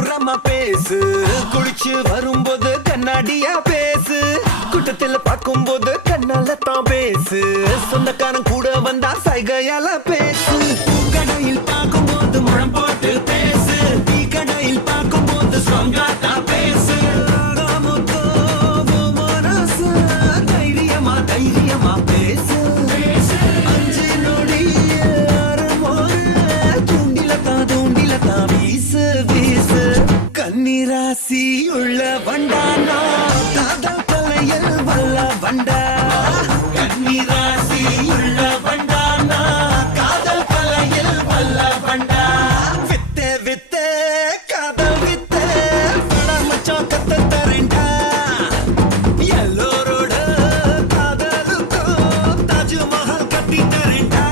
குப்புறமா பேசு, குளிச்சு வரும்போது கண்ணாடியா பேசு, கூட்டத்தில் பார்க்கும்போது கண்ணால தான் பேசு, சொந்தக்காரன் கூட வந்தா சைகையால பேசு, கடையில் பார்க்கும்போது முழம் போட்டு பேசு, டீ கடையில் பார்க்கும்போது ஸ்ட்ராங்கா தான் பேசு, தைரியமா தைரியமா பேசு, அஞ்சு நொடி கன்னிராசி உள்ள வண்டானா காதல் கலையில் வல்ல வண்டா, கன்னிராசி உள்ள வண்டானா காதல் கலையில் வல்ல வண்டா, வித்தே வித்தே காதல் வித்தே படமச்சம் கத்து தரேன்டா, எல்லோரோட காதலுக்கும் தாஜ்மஹால் கட்டி தரேன்டா.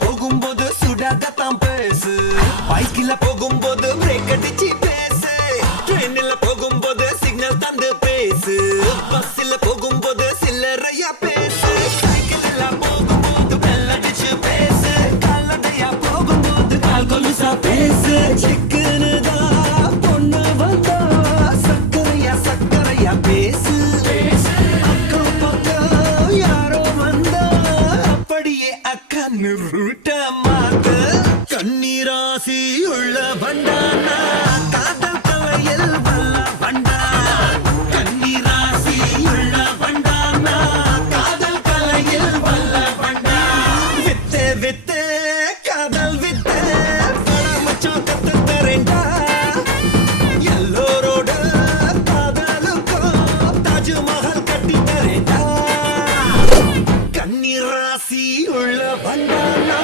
போகும்போது சுடாகத்தான் பேசு, பைக்கில போகும்போது பிரேக் அடிச்சு பேசு, ட்ரெயின்ல போகும்போது சிக்னல் தந்து பேசு, பஸ்ல போகும்போது சில்லறையா பேசு, சைக்கிள்ல போகும்போது பெல் அடிச்சு பேசு, கால்நடையா போகும்போது கால் கொலுசா பேசு, சிக்கனுதான் பொண்ணு வந்தா சக்கரையா சக்கரையா பேசு, அக்கம் பக்கம் யாரோ வந்தா அப்படியே அக்கன்னு ரூட்ட மாத்து, கன்னிராசி உள்ள வண்டானா காதல் கலையில் வல்ல வண்டா, கன்னிராசி உள்ள வண்டானா காதல் கலையில் வல்ல வண்டா, வித்தே வித்தே காதல் வித்தே படமச்சம் கத்து தரேன்டா, எல்லோரோட காதலுக்கும் தாஜ்மஹால் கட்டி தரேன்டா, கன்னிராசி உள்ள வண்டானா